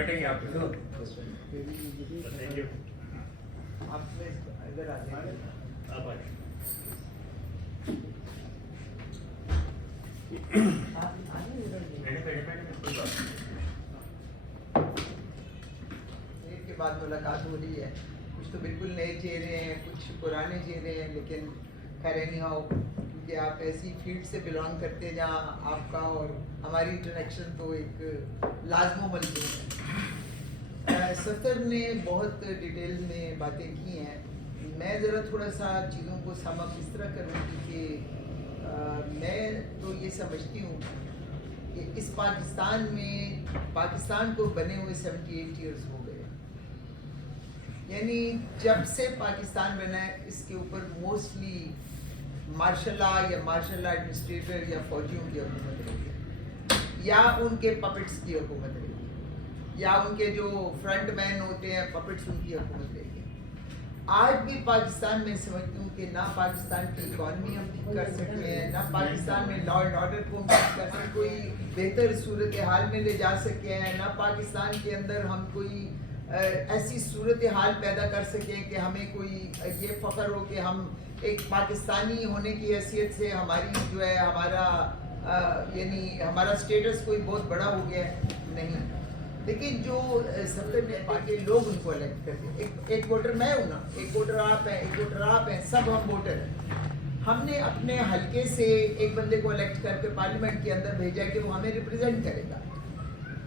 बैठेंगे आप इधर आ जाइए। आप आ जाइए। कोई बात नहीं। के बाद मुलाकात हो रही है, कुछ तो बिल्कुल नए चेहरे हैं, कुछ पुराने चेहरे हैं, लेकिन खैर एनी हाउ, क्योंकि आप ऐसी फील्ड से बिलोंग करते हैं जहाँ आपका और हमारी इंटरेक्शन तो एक लाजमो मलजूम है। सफर ने बहुत डिटेल में बातें की हैं। मैं ज़रा थोड़ा सा चीज़ों को सम अप इस तरह करूँगी कि मैं तो ये समझती हूँ कि इस पाकिस्तान में पाकिस्तान को बने हुए 78 ईयर्स हो गए, यानी जब से पाकिस्तान बना है इसके ऊपर मोस्टली मार्शल लॉ या मार्शल लॉ एडमिनिस्ट्रेटर या फौजियों की हुकूमत रही है, या उनके पपेट्स की हुकूमत रही है, या उनके जो फ्रंट मैन होते हैं पपेट्स उनकी हुकूमत रही है। आज भी पाकिस्तान में समझती हूँ कि ना पाकिस्तान की इकॉनमी हम ठीक कर सकते हैं, ना पाकिस्तान में लॉ एंड ऑर्डर को हम ठीक कर सकते, कोई बेहतर सूरत हाल में ले जा सके हैं, ना पाकिस्तान के अंदर हम कोई ऐसी सूरत हाल पैदा कर सकें कि हमें कोई ये फ़ख्र हो कि हम एक पाकिस्तानी होने की हैसियत से हमारी जो है हमारा यानी हमारा स्टेटस कोई बहुत बड़ा हो गया है, नहीं। लेकिन जो सफर में पार्टी लोग उनको इलेक्ट करते हैं, एक वोटर मैं हूँ ना, एक वोटर आप हैं, एक वोटर आप हैं, सब हम वोटर हैं। हमने अपने हलके से एक बंदे को इलेक्ट करके पार्लियामेंट के अंदर भेजा कि वो हमें रिप्रेजेंट करेगा।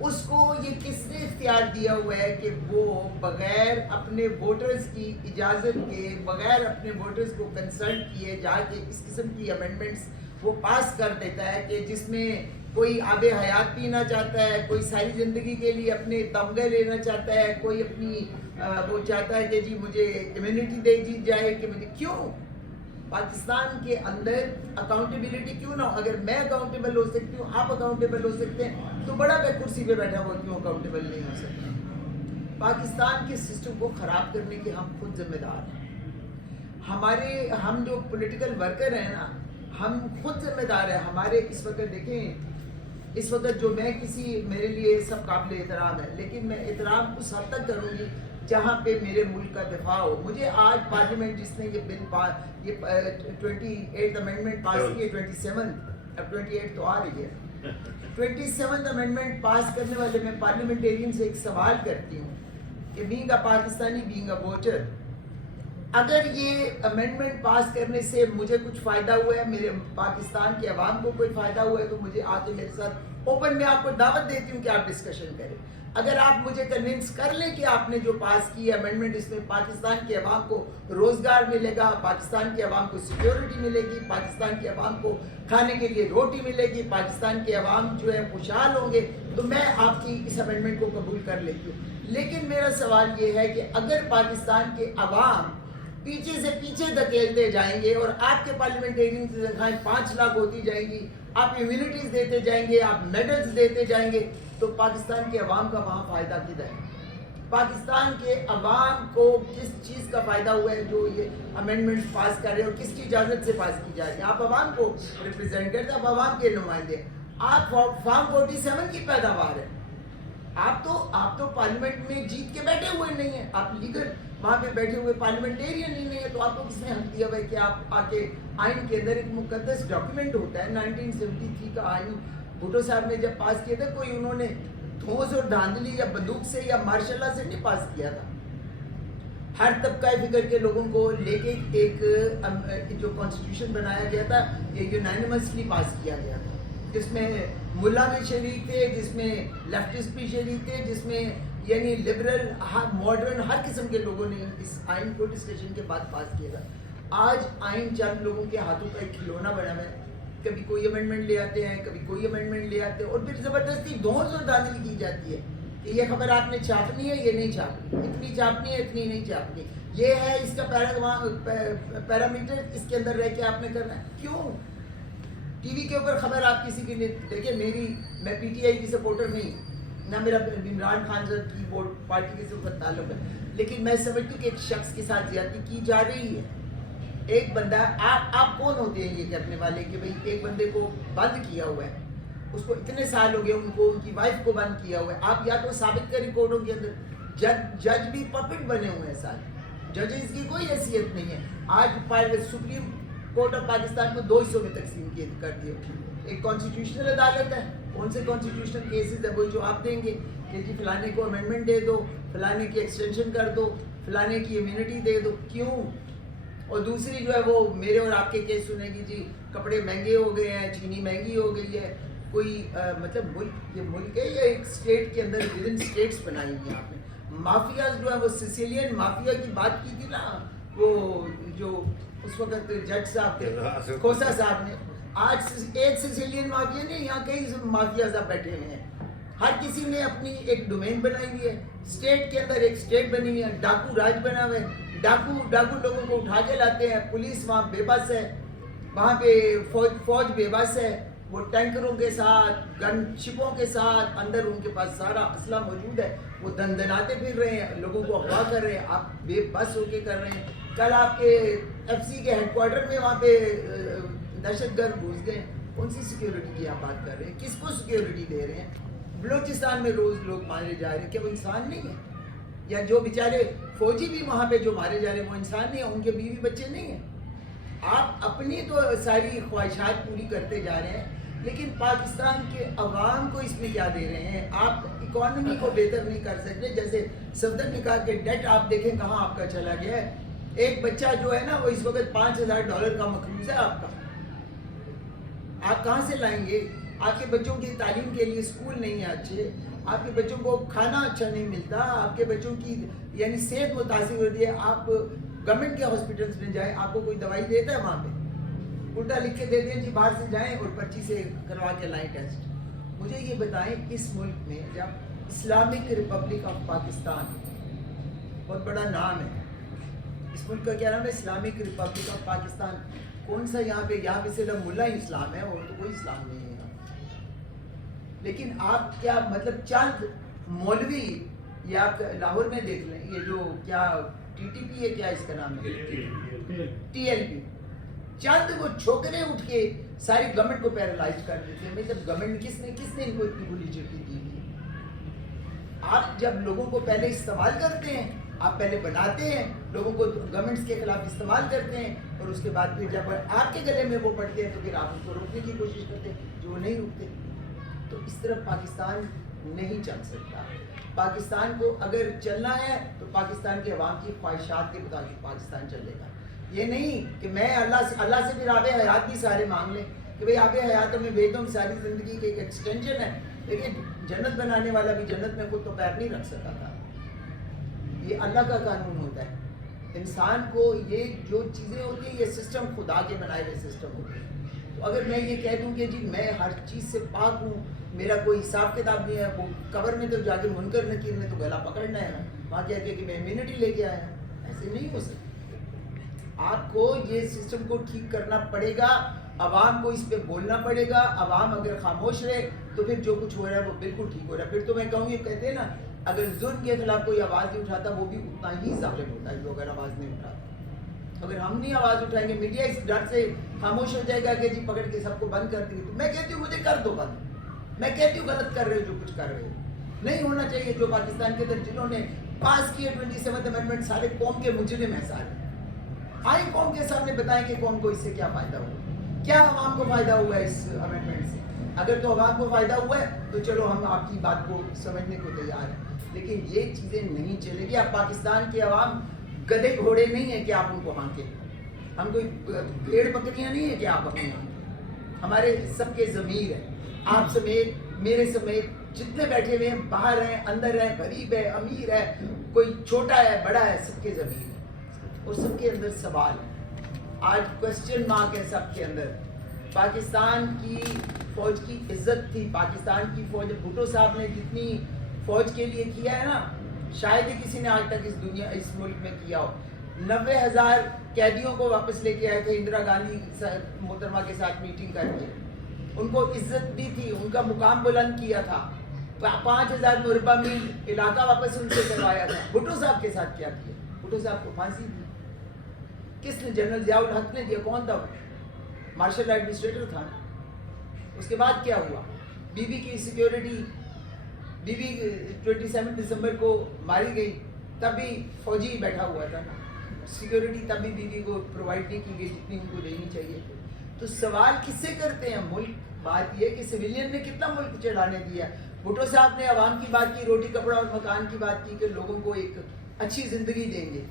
उसको ये किसने इख्तियार दिया हुआ है कि वो बगैर अपने वोटर्स की इजाज़त के, बगैर अपने वोटर्स को कंसल्ट किए जाके इस किस्म की अमेंडमेंट्स वो पास कर देता है कि जिसमें कोई आबे हयात पीना चाहता है, कोई सारी ज़िंदगी के लिए अपने तमगे लेना चाहता है, कोई अपनी वो चाहता है कि जी मुझे इम्यूनिटी दे दी जाए कि मुझे क्यों पाकिस्तान के अंदर अकाउंटेबिलिटी क्यों ना हो? अगर मैं अकाउंटेबल हो सकती हूँ, आप अकाउंटेबल हो सकते हैं, तो बड़ा मैं कुर्सी पे बैठा हुआ क्यों अकाउंटेबल नहीं हो सकता? पाकिस्तान के सिस्टम को ख़राब करने के हम खुद जिम्मेदार हैं। हम जो पॉलिटिकल वर्कर हैं ना, हम खुद जिम्मेदार हैं। हमारे इस वक्त देखें, इस वक्त जो मैं मेरे लिए सब काबिल एहतराम है, लेकिन मैं एहतराम उस हद तक करूँगी जहाँ पे मेरे मुल्क का दिफा हो। मुझे आज पार्लियामेंट जिसने ये बिल ये 28th अमेंडमेंट पास की है, 27 अब 28 तो आ रही है, 27th अमेंडमेंट पास करने वाले मैं पार्लियामेंटेरियन से एक सवाल करती हूँ कि being a Pakistani, being a voter, अगर ये अमेंडमेंट पास करने से मुझे कुछ फ़ायदा हुआ है, मेरे पाकिस्तान के अवाम को कोई फ़ायदा हुआ है, तो मुझे आके मेरे साथ ओपन में आपको दावत देती हूँ कि आप डिस्कशन करें। अगर आप मुझे कन्विंस कर लें कि आपने जो पास की अमेंडमेंट, इसमें पाकिस्तान के अवाम को रोज़गार मिलेगा, पाकिस्तान के अवाम को सिक्योरिटी मिलेगी, पाकिस्तान के अवाम को खाने के लिए रोटी मिलेगी, पाकिस्तान के अवाम जो है खुशहाल होंगे, तो मैं आपकी इस अमेंडमेंट को कबूल कर लेती हूँ। लेकिन मेरा सवाल ये है कि अगर पाकिस्तान के अवाम पीछे से पीछे धकेलते जाएंगे और आपके पार्लियामेंटेरियन की तनख्वाहें 5 लाख होती जाएंगी, आप इम्यूनिटीज़ देते जाएंगे, आप मेडल्स देते जाएंगे, तो पाकिस्तान के अवाम का वहाँ फ़ायदा किधर है? पाकिस्तान के अवाम को किस चीज़ का फ़ायदा हुआ है जो ये अमेंडमेंट्स पास कर रहे हैं और किसकी इजाज़त से पास की जा रही है? आप अवाम को रिप्रेजेंट करते हैं, आप अवाम के नुमाइंदे, आप फॉर्म 47 की पैदावार है। आप तो पार्लियामेंट में जीत के बैठे हुए नहीं हैं, आप लीगल वहाँ पे बैठे हुए पार्लियामेंटेरियन ही नहीं है, तो आपको किसने हक दिया हुआ है कि आप आके आइन के अंदर एक मुकद्दस डॉक्यूमेंट होता है 1973 का आइन भुट्टो साहब ने जब पास किया था, कोई उन्होंने ठोस और धांधली या बंदूक से या मार्शल लॉ से नहीं पास किया था। हर तबका फिक्र के लोगों को लेके एक जो कॉन्स्टिट्यूशन बनाया गया था, ये यूनानिमसली पास किया गया था, जिसमें मुल्ला भी शरीक थे, जिसमें लेफ्टिस्ट भी शरीक थे, जिसमें यानी लिबरल, मॉडर्न, हर किस्म के लोगों ने इस आइन को डिस्कशन के बाद पास किया था। आज आइन चंद लोगों के हाथों का एक खिलौना बना है, कभी कोई अमेंडमेंट ले आते हैं, कभी कोई अमेंडमेंट ले आते हैं, और फिर ज़बरदस्ती धौंस और धांधली की जाती है कि ये खबर आपने छापनी है, ये नहीं छापनी, इतनी छापनी है, इतनी नहीं छापनी, ये है इसका पैरामीटर, इसके अंदर रह के आपने करना है। क्यों? टीवी के ऊपर खबर आप किसी के लिए देखिए, मैं पीटीआई की सपोर्टर नहीं, ना मेरा इमरान खान साहब की वो पार्टी के साथ ताल्लुक है, लेकिन मैं समझती हूँ कि एक शख्स के साथ ज्यादती की जा रही है। एक बंदा, आप कौन होते हैं ये करने वाले कि भाई एक बंदे को बंद किया हुआ है, اس کو اتنے سال ہو گئے, ان کو ان کی وائف کو بند کیا ہوا ہے. آپ یا تو ثابت کریں کورٹوں کے اندر, جج بھی پپٹ بنے ہوئے ہیں سارے, ججز کی کوئی حیثیت نہیں ہے. آج سپریم کورٹ آف پاکستان کو 2 حصوں میں تقسیم کر دیا. ایک کانسٹیٹیوشنل عدالت ہے, کون سے کانسٹیٹیوشنل کیسز ہے وہ جو آپ دیں گے کہ جی فلانے کو امینڈمنٹ دے دو, فلانے کی ایکسٹینشن کر دو, فلانے کی امیونٹی دے دو, کیوں؟ اور دوسری جو ہے وہ میرے اور آپ کے کیس سنے گی, جی کپڑے مہنگے ہو گئے ہیں, چینی مہنگی ہو گئی ہے. کوئی مطلب ملک, یہ ملک ہے یا ایک اسٹیٹ کے اندر ود ان اسٹیٹس بنائی ہوئی ہیں آپ نے. مافیاز جو ہے وہ سسیلین مافیا کی بات کی تھی نا, وہ جو اس وقت جج صاحب تھے کھوسا صاحب نے, آج ایک سسیلین مافیا نہیں, یہاں کئی مافیاز آپ بیٹھے ہوئے ہیں. ہر کسی نے اپنی ایک ڈومین بنائی ہوئی ہے, اسٹیٹ کے اندر ایک اسٹیٹ بنی ہوئی ہے, ڈاکو راج بنا ہوا ہے. ڈاکو لوگوں کو اٹھا کے لاتے ہیں, پولیس وہاں بے بس ہے, وہاں پہ فوج بے بس ہے, وہ ٹینکروں کے ساتھ, گن شپوں کے ساتھ, اندر ان کے پاس سارا اسلحہ موجود ہے, وہ دندناتے پھر رہے ہیں, لوگوں کو اغوا کر رہے ہیں, آپ بے بس ہو کے کر رہے ہیں. کل آپ کے ایف سی کے ہیڈ کوارٹر میں وہاں پہ دہشت گرد گھس گئے, کون سی سیکیورٹی کی آپ بات کر رہے ہیں, کس کو سیکیورٹی دے رہے ہیں؟ بلوچستان میں روز لوگ مارے جا رہے ہیں, کیا وہ انسان نہیں ہیں؟ یا جو بیچارے فوجی بھی وہاں پہ جو مارے جا رہے ہیں وہ انسان نہیں ہیں, ان کے بیوی بچے نہیں ہیں؟ آپ اپنی تو ساری خواہشات پوری کرتے جا رہے ہیں, لیکن پاکستان کے عوام کو اس میں کیا دے رہے ہیں؟ آپ اکانومی کو بہتر نہیں کر سکتے. جیسے صفدر نے کہا کہ ڈیٹ آپ دیکھیں کہاں آپ کا چلا گیا ہے. ایک بچہ جو ہے نا وہ اس وقت $5,000 کا مقروض ہے آپ کا, آپ کہاں سے لائیں گے؟ آپ کے بچوں کی تعلیم کے لیے اسکول نہیں ہے اچھے, آپ کے بچوں کو کھانا اچھا نہیں ملتا, آپ کے بچوں کی یعنی صحت متاثر ہوتی ہے. آپ گورنمنٹ کے ہاسپٹلس میں جائیں, آپ کو کوئی دوائی دیتا ہے وہاں پہ؟ الٹا لکھ کے دیتے ہیں جی باہر سے جائیں اور پرچی سے کروا کے لائیں ٹیسٹ. مجھے یہ بتائیں, اس ملک میں جب اسلامک ریپبلک آف پاکستان, بہت بڑا نام ہے اس ملک کا, کیا نام ہے؟ Islamic republic of Pakistan. کون سا یہاں پہ صرف ملا ہی اسلام ہے, اور تو کوئی اسلام نہیں ہے. لیکن آپ کیا مطلب چند مولوی, یہ آپ لاہور میں دیکھ لیں, یہ جو کیا ٹی ٹی پی ہے, کیا اس کا نام ہے, ٹی ایل پی, چند وہ چھوکرے اٹھ کے ساری گورنمنٹ کو پیرالائز کر دیتے ہیں. مطلب گورنمنٹ کس نے ان کو اتنی بلی چٹی دی تھی؟ آپ جب لوگوں کو پہلے استعمال کرتے ہیں, آپ پہلے بناتے ہیں, لوگوں کو گورنمنٹس کے خلاف استعمال کرتے ہیں, اور اس کے بعد پھر جب آپ کے گلے میں وہ پڑتے ہیں تو پھر آپ ان کو روکنے کی کوشش کرتے ہیں, جو وہ نہیں رکتے. تو اس طرح پاکستان نہیں چل سکتا. پاکستان کو اگر چلنا ہے تو پاکستان کے عوام کی خواہشات کے مطابق پاکستان چلے گا. یہ نہیں کہ میں اللہ سے پھر آب حیات بھی سارے مانگ لیں کہ بھئی آب حیات میں بھیج دوں, ساری زندگی کی ایک ایکسٹینشن ہے, لیکن جنت بنانے والا بھی جنت میں خود تو پیر نہیں رکھ سکا تھا. یہ اللہ کا قانون ہوتا ہے. انسان کو یہ جو چیزیں ہوتی ہیں یہ سسٹم خدا کے بنائے ہوئے سسٹم ہوتے ہیں. تو اگر میں یہ کہہ دوں کہ جی میں ہر چیز سے پاک ہوں, میرا کوئی حساب کتاب نہیں ہے, وہ قبر میں تو جا کے منکر نکیر نے تو گلا پکڑنا ہے, وہاں کہہ کے کہ میں امیونٹی لے کے آیا ہوں, ایسے نہیں ہو سکتا. آپ کو یہ سسٹم کو ٹھیک کرنا پڑے گا, عوام کو اس پہ بولنا پڑے گا. عوام اگر خاموش رہے تو پھر جو کچھ ہو رہا ہے وہ بالکل ٹھیک ہو رہا ہے. پھر تو میں کہوں, یہ کہتے ہیں نا اگر ظلم کے خلاف کوئی آواز نہیں اٹھاتا وہ بھی اتنا ہی ظالم ہوتا ہے جو اگر آواز نہیں اٹھاتا. اگر ہم نہیں آواز اٹھائیں گے, میڈیا اس ڈر سے خاموش ہو جائے گا کہ جی پکڑ کے سب کو بند کر دیں. تو میں کہتی ہوں مجھے کر دو بند, میں کہتی ہوں غلط کر رہے ہو جو کچھ کر رہے ہو, نہیں ہونا چاہیے. جو پاکستان کے اندر جنہوں نے پاس کیے 27 امینڈمنٹ سارے قوم کے مجرم ہیں سارے. آئیں قوم کے سامنے بتائیں کہ قوم کو اس سے کیا فائدہ ہوا, کیا عوام کو فائدہ ہوا ہے اس امینڈمنٹ سے. اگر تو عوام کو فائدہ ہوا ہے تو چلو ہم آپ کی بات کو سمجھنے کو تیار ہیں, لیکن یہ چیزیں نہیں چلے گی. اب پاکستان کے عوام گدھے گھوڑے نہیں ہیں کہ آپ ان کو ہانکیں, ہم کوئی بھیڑ بکریاں نہیں ہیں کہ آپ اپنے ہانکیں. ہمارے سب کے ضمیر ہیں, آپ سمیت میرے سمیت جتنے بیٹھے ہوئے ہیں, باہر ہیں اندر ہیں, غریب ہے امیر ہے, کوئی چھوٹا ہے بڑا ہے, سب کے ضمیر ہیں اور سب کے اندر سوال ہے. آج کوسچن مارک ہے سب کے اندر. پاکستان کی فوج کی عزت تھی, پاکستان کی فوج, بھٹو صاحب نے جتنی فوج کے لیے کیا ہے نا شاید ہی کسی نے آج تک اس ملک میں کیا ہو. 90,000 قیدیوں کو واپس لے کے آئے تھے اندرا گاندھی محترمہ کے ساتھ میٹنگ کر کے, ان کو عزت دی تھی, ان کا مقام بلند کیا تھا. 5,000 مربع میل علاقہ واپس ان سے کروایا تھا. بھٹو صاحب کے ساتھ کیا کیا؟ بھٹو صاحب کو پھانسی دی. کس نے؟ جنرل ضیاء الحق نے دیا. کون تھا وہ؟ مارشل ایڈمنسٹریٹر تھا. اس کے بعد کیا ہوا؟ बीवी की सिक्योरिटी, बीवी 27 दिसंबर को मारी गई, तब भी फौजी बैठा हुआ था ना, सिक्योरिटी तब भी बीवी को प्रोवाइड नहीं की गई जितनी उनको देनी चाहिए। तो सवाल किससे करते हैं मुल्क? बात यह है कि सिविलियन ने कितना मुल्क चलाने दिया। भुट्टो साहब ने आवाम की बात की, रोटी कपड़ा और मकान की बात की कि लोगों को एक अच्छी ज़िंदगी देंगे,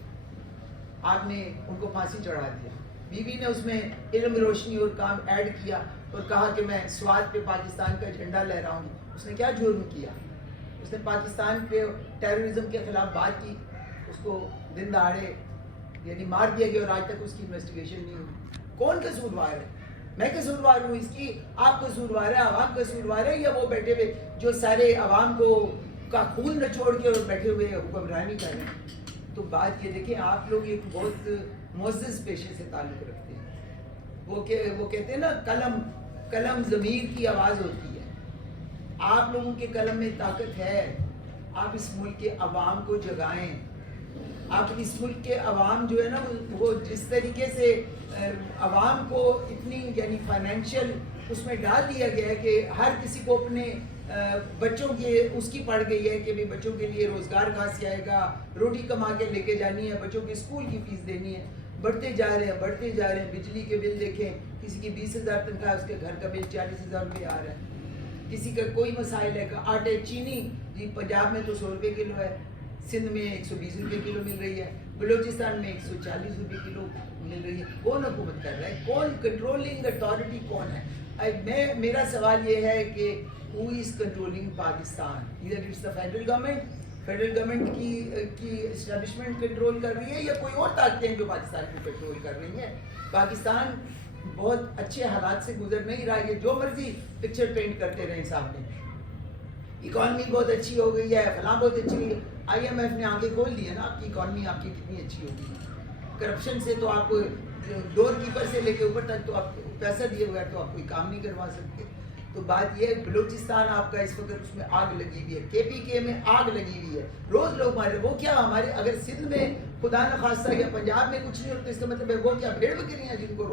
आपने उनको फांसी चढ़ा दिया। बीवी ने उसमें इल्म, रोशनी और काम ऐड किया और कहा कि मैं स्वाद पे पाकिस्तान का झंडा लहराऊंगी। उसने क्या जुर्म किया? उसने पाकिस्तान के टेररिज्म के खिलाफ बात की, उसको दिन दहाड़े यानी मार दिया गया और आज तक उसकी इन्वेस्टिगेशन नहीं हुई। कौन कसूरवार है? मैं कसूरवार हूँ इसकी? आप कसूरवार है? आवाम कसूरवार है? या वो बैठे हुए जो सारे आवाम को का खून नचोड़ के और बैठे हुए हुक्मरानी कर रहे हैं? तो बात ये देखें, आप लोग एक बहुत मुअज़्ज़ज़ पेशे से ताल्लुक़ रखते हैं। वो कहते हैं ना, कलम ज़मीर की आवाज़ होती है। आप लोगों के कलम में ताकत है। आप इस मुल्क के अवाम को जगाएं। आप इस मुल्क के अवाम जो है ना, वो जिस तरीके से अवाम को इतनी यानी फाइनेंशियल उसमें डाल दिया गया है कि हर किसी को अपने बच्चों की उसकी पड़ गई है कि भाई बच्चों के लिए रोज़गार कहाँ से आएगा, रोटी कमा के लेके जानी है, बच्चों की स्कूल की फ़ीस देनी है। बढ़ते जा रहे हैं। बिजली के बिल देखें, किसी की 20,000 तनख्वाह, उसके घर का बिल 40,000 रुपये आ रहा है। किसी का कोई मसाइल है, आटे चीनी जी पंजाब में तो 100 रुपये किलो है, सिंध में 120 रुपये किलो मिल रही है, बलूचिस्तान में 140 रुपये किलो मिल रही है। कौन हुकूमत कर रहा है? कौन कंट्रोलिंग अथॉरिटी कौन है? मेरा सवाल ये है कि हु इज़ कंट्रोलिंग पाकिस्तान? इधर इट्स द फेडरल गवर्नमेंट की इस्टेब्लिशमेंट कंट्रोल कर रही है या कोई और ताकतें हैं जो पाकिस्तान को कंट्रोल कर रही हैं? पाकिस्तान बहुत अच्छे हालात से गुजर नहीं रहा है। जो मर्जी पिक्चर पेंट करते रहें सामने, इकॉनमी बहुत अच्छी हो गई है, फलां बहुत अच्छी हुई है। IMF ने आंखें खोल दी है ना, आपकी इकॉनमी आपकी कितनी अच्छी हो गई है। करप्शन से तो आप डोर कीपर से लेके ऊपर तक तो आप पैसा दिए बगैर तो आप कोई काम नहीं करवा सकते। तो बात यह है, बलूचिस्तान आपका इस वक्त उसमें आग लगी हुई है, KPK में आग लगी हुई है, रोज़ लोग मारे। वो क्या हमारे अगर सिंध में खुदा न खास्ता या पंजाब में कुछ नहीं होता, इसका मतलब है वो क्या भेड़ बकरी हैं जिनको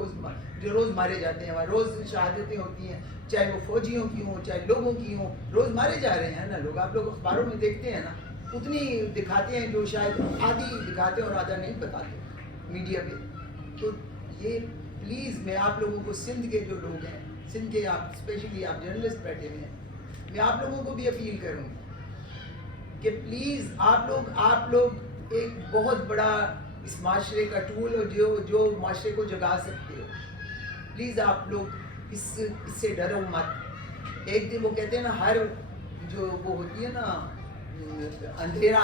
रोज़ मारे जाते हैं? वहाँ रोज़ शहादतें होती हैं, चाहे वो फौजियों की हों चाहे लोगों की हों, रोज़ मारे जा रहे हैं ना लोग। आप लोग अखबारों में देखते हैं ना, उतनी दिखाते हैं जो शायद आधी दिखाते हैं और आधा नहीं बताते मीडिया पे। तो ये प्लीज़ मैं आप लोगों को, सिंध के जो लोग हैं, सिंध के आप स्पेशली आप जर्नलिस्ट बैठे हुए हैं, मैं आप लोगों को भी अपील करूँगी कि प्लीज़ आप लोग एक बहुत बड़ा इस माशरे का टूल हो जो माशरे को जगा सकते हो। प्लीज़ आप लोग इससे डरो मत। एक दिन वो कहते हैं ना, हर जो वो होती है ना अंधेरा,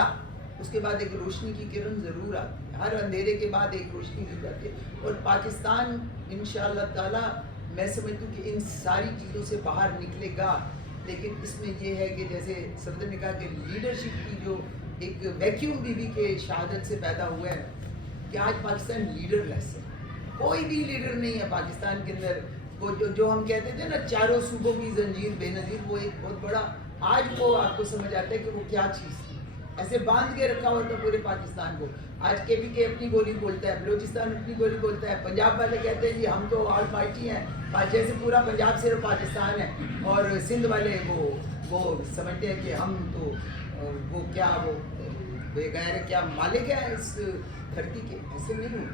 उसके बाद एक रोशनी की किरण ज़रूर आती है। हर अंधेरे के बाद एक रोशनी दी जाती है। और पाकिस्तान इंशाअल्लाह ताला मैं समझती हूँ कि इन सारी चीज़ों से बाहर निकलेगा। लेकिन इसमें यह है कि जैसे सदर ने कहा कि लीडरशिप की जो एक वैक्यूम बीवी के शहादत से पैदा हुआ है कि आज पाकिस्तान लीडरलेस है। कोई भी लीडर नहीं है पाकिस्तान के अंदर। वो जो हम कहते थे ना, चारों सूबों की जंजीर बेनज़ीर, वो एक बहुत बड़ा, आज वो आपको समझ आता है कि वो क्या चीज़ थी। ऐसे बांध के रखा हुआ था पूरे पाकिस्तान को। आज KPK अपनी बोली बोलता है, बलूचिस्तान अपनी बोली बोलता है, पंजाब वाले कहते हैं जी हम तो ऑल माइटी हैं, जैसे पूरा पंजाब सिर्फ पाकिस्तान है। और सिंध वाले वो समझते हैं कि हम तो वो क्या वो बेगैर क्या मालिक है इस धरती के। ऐसे नहीं हो।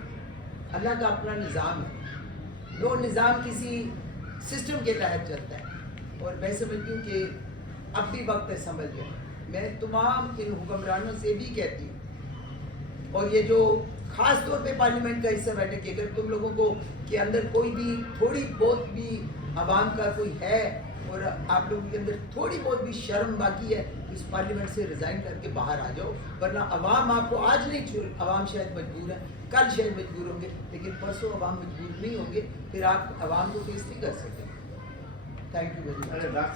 अल्लाह का अपना निज़ाम है, वो निज़ाम किसी सिस्टम के तहत चलता है। और मैं समझती हूँ कि अब भी वक्त है समझ जाए। मैं तमाम इन हुक्मरानों से भी कहती हूँ, और ये जो ख़ास तौर पे पार्लियामेंट का हिस्सा बैठे कि अगर तुम लोगों को के अंदर कोई भी थोड़ी बहुत भी आवाम का कोई है और आप लोगों के अंदर थोड़ी बहुत भी शर्म बाकी है, तो इस पार्लियामेंट से रिज़ाइन करके बाहर आ जाओ। वरना अवाम आपको आज नहीं छोड़, अवाम शायद मजबूर है, कल शायद मजबूर होंगे, लेकिन परसों अवाम मजबूर नहीं होंगे, फिर आप अवाम को फेस नहीं कर सकते। Thank you very much.